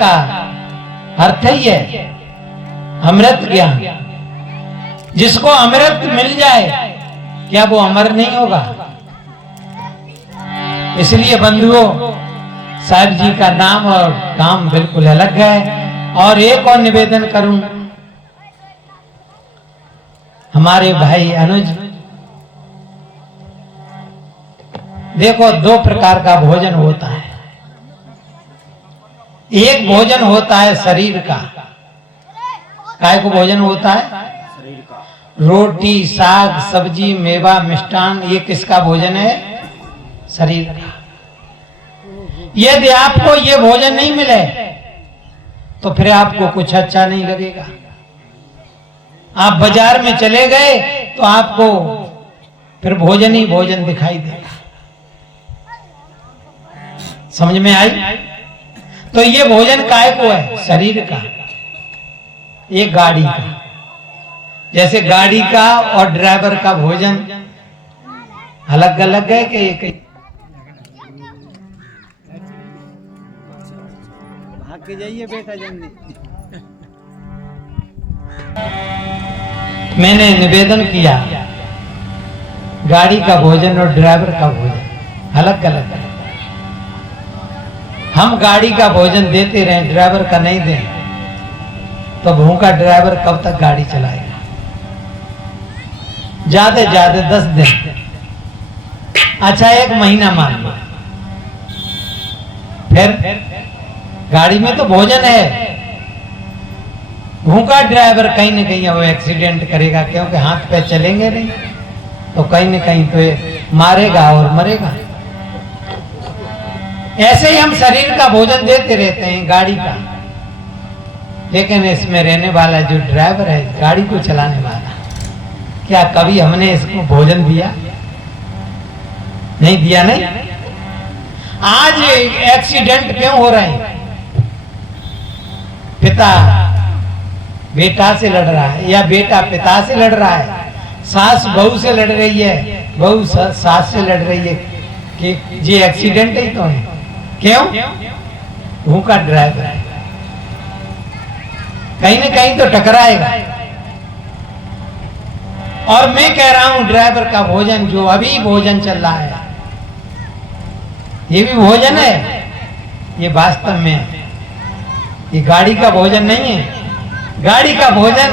का अर्थ ही है अमृत ज्ञान। जिसको अमृत मिल जाए क्या वो अमर नहीं होगा? इसलिए बंधुओं, साहब जी का नाम और काम बिल्कुल अलग है। और एक और निवेदन करूं, हमारे भाई अनुज, देखो 2 प्रकार का भोजन होता है। एक भोजन होता है शरीर का। काय को भोजन होता है? शरीर का। रोटी, साग, सब्जी, मेवा, मिष्ठान, ये किसका भोजन है? शरीर का। यदि आपको ये भोजन नहीं मिले तो फिर आपको कुछ अच्छा नहीं लगेगा। आप बाजार में चले गए तो आपको फिर भोजन ही भोजन दिखाई देगा। समझ में आई? तो ये भोजन काय को है? शरीर का। ये गाड़ी का। जैसे गाड़ी का और ड्राइवर का भोजन अलग अलग है कि एक ही? भाग के जाइए बेटा जल्दी। मैंने निवेदन किया, गाड़ी का भोजन और ड्राइवर का भोजन अलग अलग है। हम गाड़ी का भोजन देते रहे, ड्राइवर का नहीं दें, तो भूखा ड्राइवर कब तक गाड़ी चलाएगा? ज्यादा ज्यादा 10 दिन, अच्छा 1 महीना मान लो। फिर गाड़ी में तो भोजन है। भूखा ड्राइवर कहीं न कहीं वो एक्सीडेंट करेगा, क्योंकि हाथ पे चलेंगे नहीं, तो कहीं न कहीं तो मारेगा और मरेगा। ऐसे ही हम शरीर का भोजन देते रहते हैं, गाड़ी का, लेकिन इसमें रहने वाला जो ड्राइवर है, गाड़ी को चलाने वाला, क्या कभी हमने इसको भोजन दिया? नहीं दिया। नहीं। आज एक्सीडेंट क्यों हो रहे हैं? पिता बेटा से लड़ रहा है या बेटा पिता से लड़ रहा है, सास बहू से लड़ रही है, बहू सास से लड़ रही है कि ये एक्सीडेंट ही तो है। क्यों? भूखा ड्राइवर है, कहीं ना कहीं तो टकराएगा। और मैं कह रहा हूं ड्राइवर का भोजन, जो अभी भोजन चल रहा है, ये भी भोजन है। ये वास्तव में ये गाड़ी का भोजन नहीं है। गाड़ी का भोजन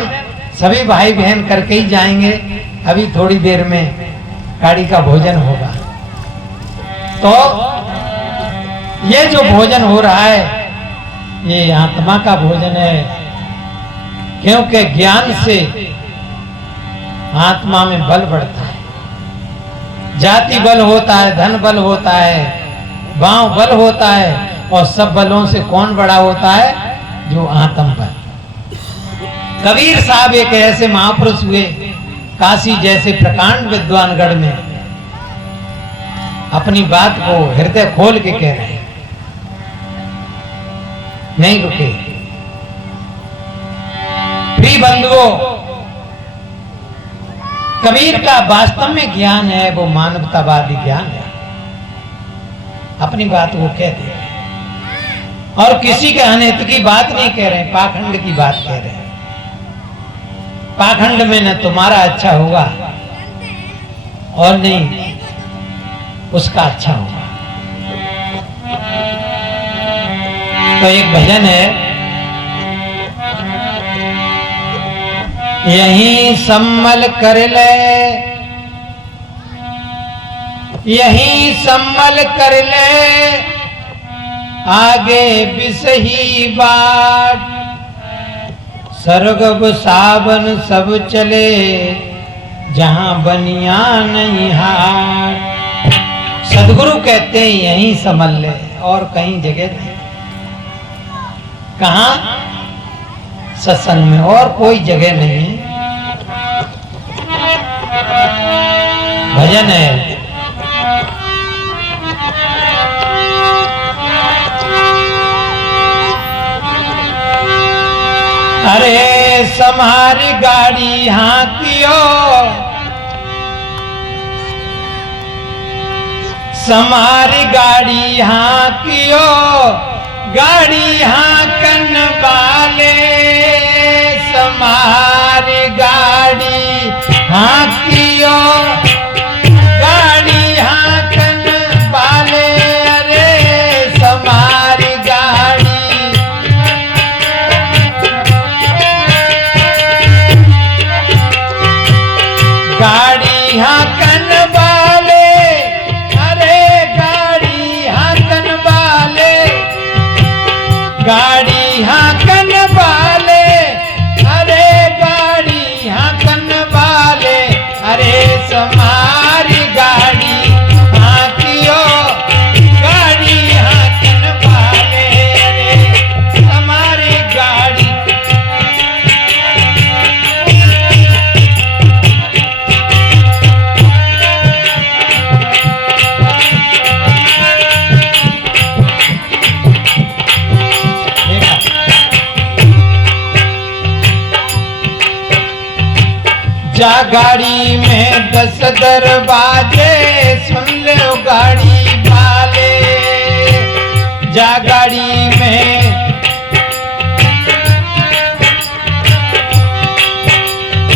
सभी भाई बहन करके ही जाएंगे। अभी थोड़ी देर में गाड़ी का भोजन होगा। तो ये जो भोजन हो रहा है, ये आत्मा का भोजन है, क्योंकि ज्ञान से आत्मा में बल बढ़ता है। जाति बल होता है, धन बल होता है, भाव बल होता है, और सब बलों से कौन बड़ा होता है? जो आत्म बल। कबीर साहब एक ऐसे महापुरुष हुए, काशी जैसे प्रकांड विद्वानगढ़ में अपनी बात को हृदय खोल के कह रहे हैं, नहीं रुके। प्रिय बंधुओं, कबीर का वास्तव में ज्ञान है, वो मानवतावादी ज्ञान है। अपनी बात वो कहते हैं और किसी के अनित की बात नहीं कह रहे, पाखंड की बात कह रहे हैं। पाखंड में न तुम्हारा अच्छा होगा और नहीं उसका अच्छा होगा। तो एक भजन है, यहीं सम्मल कर ले, यहीं सम्मल कर ले, आगे बिसही बाट, सरगब सावन सब चले, जहां बनिया नहीं हाट। सदगुरु कहते हैं यहीं संभल ले, और कहीं जगह नहीं। कहां? सत्संग में, और कोई जगह नहीं है। भजन है, अरे समारी गाड़ी हाँकियो, समारी गाड़ी हाँकियो, गाड़ी हाँक गाड़ी हाकन वाले, अरे गाड़ी हाकन वाले, अरे समारी गाड़ी हाकियो, गाड़ी हाकन वाले, अरे समारी गाड़ी। जा गाड़ी में 10 दरवाजे, सुन लो गाड़ी वाले, जा गाड़ी में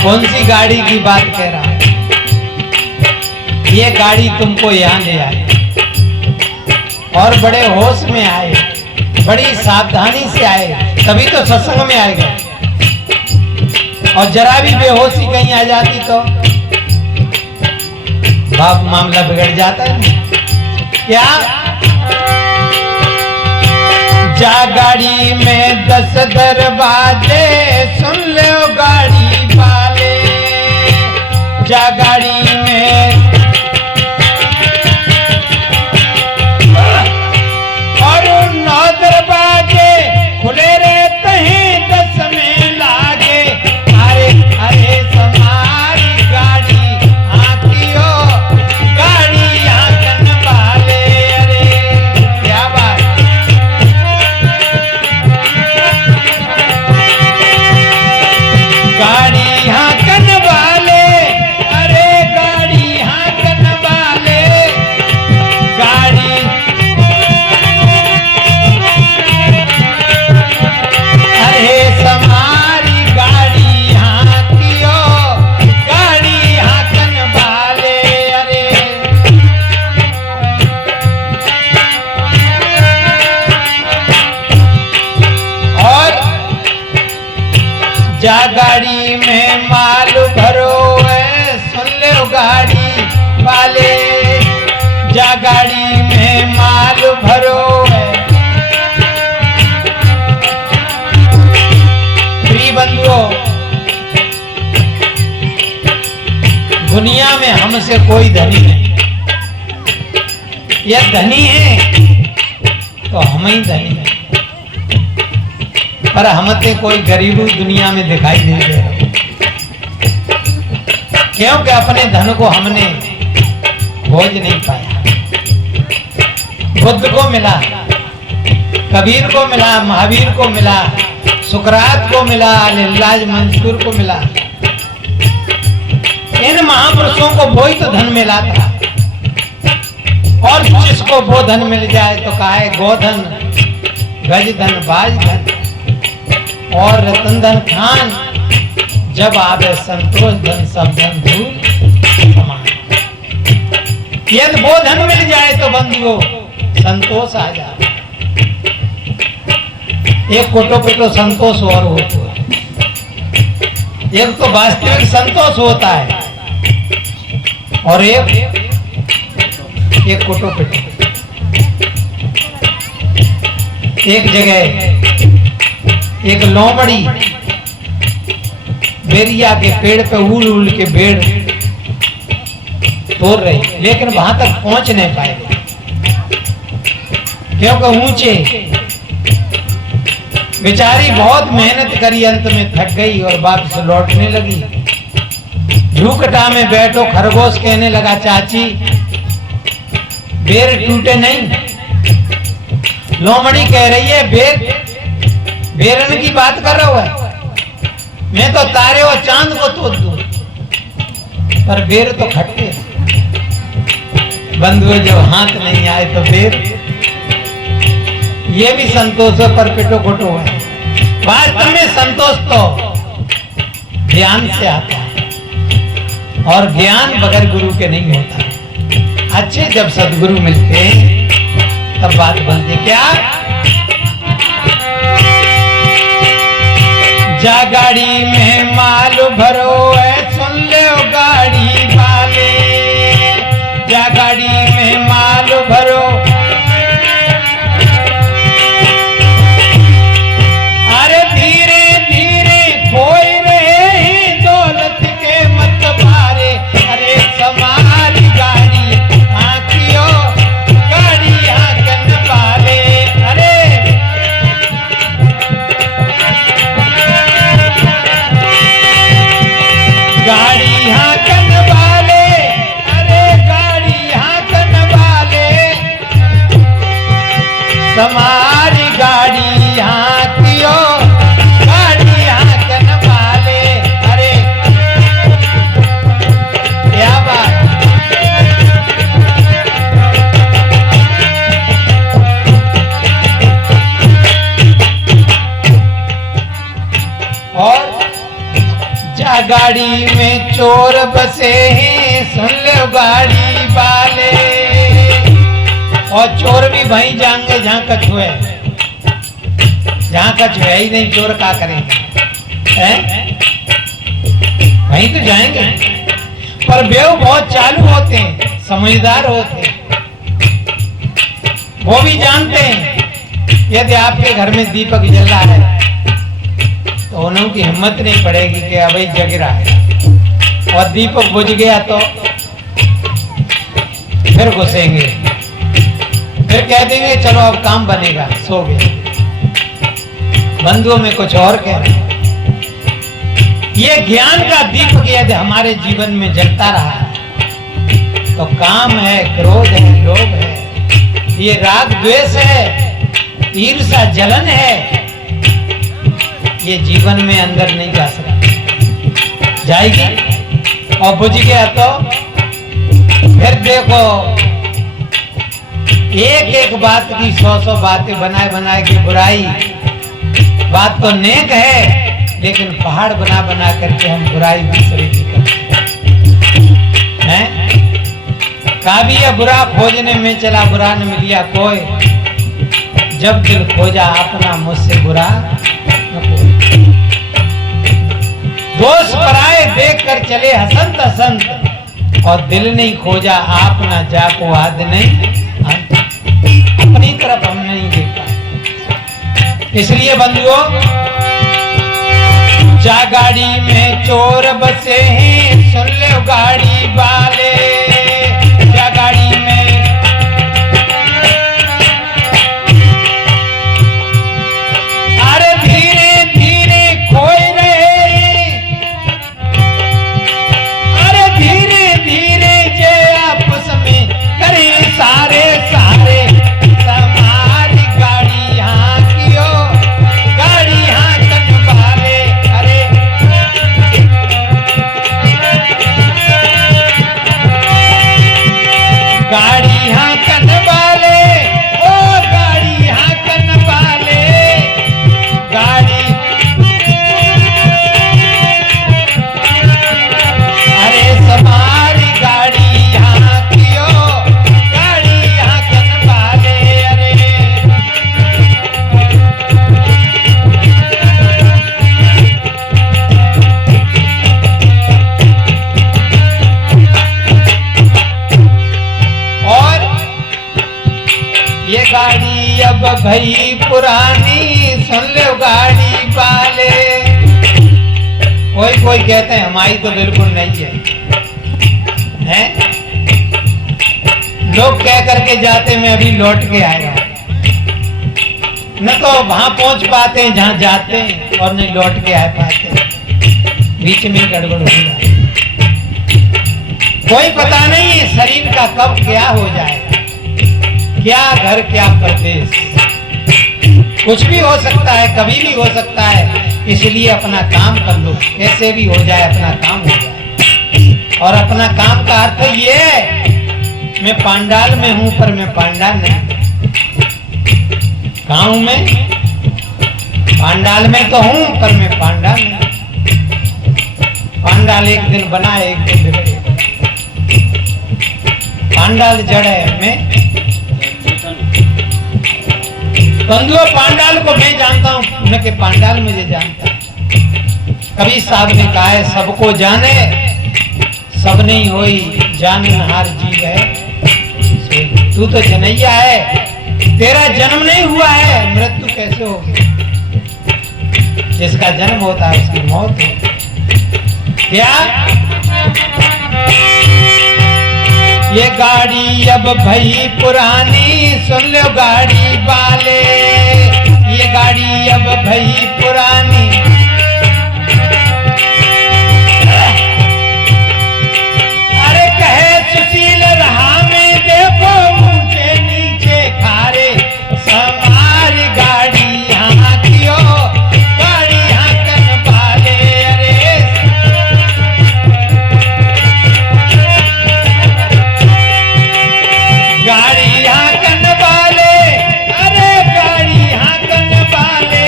कौन सी गाड़ी की बात कह रहा है? ये गाड़ी तुमको यहाँ ले आए और बड़े होश में आए, बड़ी सावधानी से आए, तभी तो सत्संग में आएगा। और जरा भी बेहोशी कहीं आ जाती तो बाप मामला बिगड़ जाता है। क्या? जा गाड़ी में 10 दरवाजे, सुन लो गाड़ी वाले, जा गाड़ी में और 9 दरवाजे खुले रहते हैं, 10 में लागे, अरे समारी गाड़ी हाकियो, गाड़ी हाकन वाले, अरे क्या बात। गाड़ी हाकन वाले, अरे गाड़ी हाकन वाले, गाड़ी अरे समारी गाड़ी हाकियो, गाड़ी हाकन वाले, अरे और जा गाड़ी में माल भरो है, सुन लो गाड़ी वाले, जा गाड़ी में माल भरो है। प्रिय बंधुओं, दुनिया में हमसे कोई धनी नहीं, यह धनी है तो हम ही धनी है, पर हमते कोई गरीबू दुनिया में दिखाई नहीं दे रहा, क्योंकि अपने धन को हमने खोज नहीं पाया। बुद्ध को मिला, कबीर को मिला, महावीर को मिला, सुकरात को मिला, लिल्लाज मंसूर को मिला, इन महापुरुषों को वो ही तो धन मिला था। और जिसको वो धन मिल जाए तो काहे गोधन, गज धन, बाज धन और रतन धन खान, जब आवे संतोष धन सब धन धूल समान। यदि वो धन मिल जाए तो बंधुओं संतोष आ जाए। एक कोटो पिटो संतोष और होता है, एक तो वास्तविक संतोष होता है और एक कोटो पिटो। एक जगह एक लोमड़ी बेरिया के पेड़ पे उल उल के पेड़ तोड़ रही, लेकिन वहां तक पहुंच नहीं पाए क्योंकि ऊंचे। बेचारी बहुत मेहनत करी, अंत में थक गई और वापस लौटने लगी। झूकटा में बैठो खरगोश कहने लगा, चाची बेर टूटे नहीं। लोमड़ी कह रही है बेरन की बात कर रहा हुआ है, मैं तो तारे और चांद को तोड़ दूं, पर बेर तो खट्टे। बंधुओं जब हाथ नहीं आए तो बेर, ये भी संतोष पर पिटो कोटो है। वास्तव में संतोष तो ज्ञान से आता है और ज्ञान बगैर गुरु के नहीं होता। अच्छे जब सदगुरु मिलते हैं तब बात बनती। क्या? जा गाड़ी में माल भरो है, सुन लो गाड़ी वाले, जा गाड़ी में माल भरो। गाड़ी में चोर बसे हैं, सुन लो गाड़ी वाले। और चोर भी वहीं जाएंगे जहां कछु है, जहां कछु है ही नहीं चोर क्या करेंगे, हैं? वहीं तो जाएंगे। पर बेव बहुत चालू होते हैं, समझदार होते हैं, वो भी जानते हैं यदि आपके घर में दीपक जल रहा है तो उन्हों की हिम्मत नहीं पड़ेगी कि अभी जग रहा है, और दीपक बुझ गया तो फिर घुसेंगे, फिर कह देंगे चलो अब काम बनेगा, सो गए। बंधुओं में कुछ और कह रहे हैं। ये ज्ञान का दीपक यदि हमारे जीवन में जलता रहा तो काम है, क्रोध है, लोभ है, ये राग द्वेष है, ईर्ष्या जलन है, ये जीवन में अंदर नहीं जा सकता। जाएगी और बुझ गया तो फिर देखो एक एक बात की 100 बातें बनाए बनाए की बुराई। बात तो नेक है लेकिन पहाड़ बना बना करके हम बुराई दूसरे की करते हैं। काबी या बुरा खोजने में चला, बुरा न मिलिया कोई, जब दिल खोजा अपना मुझसे बुरा न कोई। दोष पराए देख कर चले हसंत हसंत, और दिल नहीं खोजा आप ना जाको आद नहीं, अपनी तरफ हम नहीं देखा। इसलिए बंधुओं, जा गाड़ी में चोर बसे हैं, सुन लो गाड़ी वाले। जा गाड़ी में अरे धीरे धीरे खोए रहे, अरे धीरे धीरे जे आपस में करें सारे सारे, समारी गाड़ी यहाँ कियो, गाड़ी यहाँ कन वाले। अरे गाड़ी यहाँ कन वाले, ओ गाड़ी यहाँ कन वाले, गाड़ी अरे समारी गाड़ी यहाँ कियो, गाड़ी यहाँ कन वाले। अरे और ये गाड़ी अब भई पुरानी, सुन लो गाड़ी वाले। कोई कोई कहते हैं हमारी तो बिल्कुल नहीं है, हैं? लोग कह करके जाते मैं अभी लौट के आया, न तो वहां पहुंच पाते हैं जहां जाते हैं और नहीं लौट के आ पाते, बीच में गड़बड़ हो जाए। कोई पता नहीं है शरीर का कब क्या हो जाएगा, क्या घर क्या परदेश, कुछ भी हो सकता है, कभी भी हो सकता है। इसलिए अपना काम कर लो, कैसे भी हो जाए अपना काम हो जाए। और अपना काम का अर्थ ये है, मैं पांडाल में हूं पर मैं पांडाल नहीं, गांव में पांडाल में तो हूं पर मैं पांडाल नहीं। पांडाल एक दिन बना एक दिन बिगड़े, पांडाल जड़ है मैं। बंधुओं, पांडाल को मैं जानता हूं, न कि पांडाल मुझे जानता। कबीर साहब ने कहा है, सबको जाने सब नहीं होई, जाननहार जीव है। तू तो जनैया है, तेरा जन्म नहीं हुआ है, मृत्यु कैसे होगी? जिसका जन्म होता है उसकी मौत होती। क्या ये गाड़ी अब भई पुरानी, सुन लो गाड़ी वाले। ये गाड़ी अब भई पुरानी, अरे कहे सुशील रहा में देखो ऊंचे नीचे खारे, समारी गाड़ी यहाँ कियो, गाड़ी यहाँ कन वाले। अरे गाड़ी यहाँ कन वाले, अरे गाड़ी यहाँ कन वाले।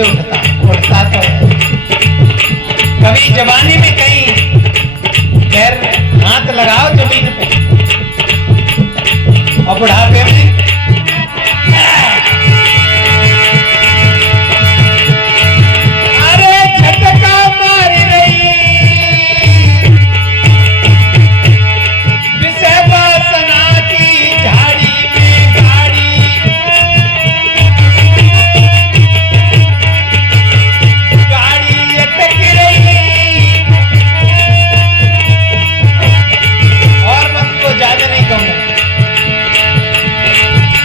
से उठता तो है। कभी जवानी में कहीं पैर हाथ लगाओ जमीन पे और बुढ़ापे में अरे झटका मार रही विषवासना की झाड़ी में गाड़ी अटक रही। और मत को ज्यादा नहीं कहूँ।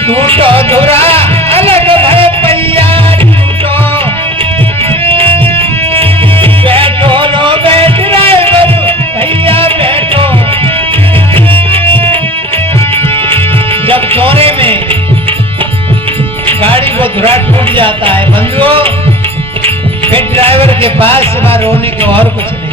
टूटो धुरा अलग भय पैया टूटो बैठो लो बैठ ड्राइवर भैया बैठो। जब चौरे में गाड़ी को धुरा टूट जाता है बंधुओं, फिर ड्राइवर के पास सिवा रोने को और कुछ नहीं।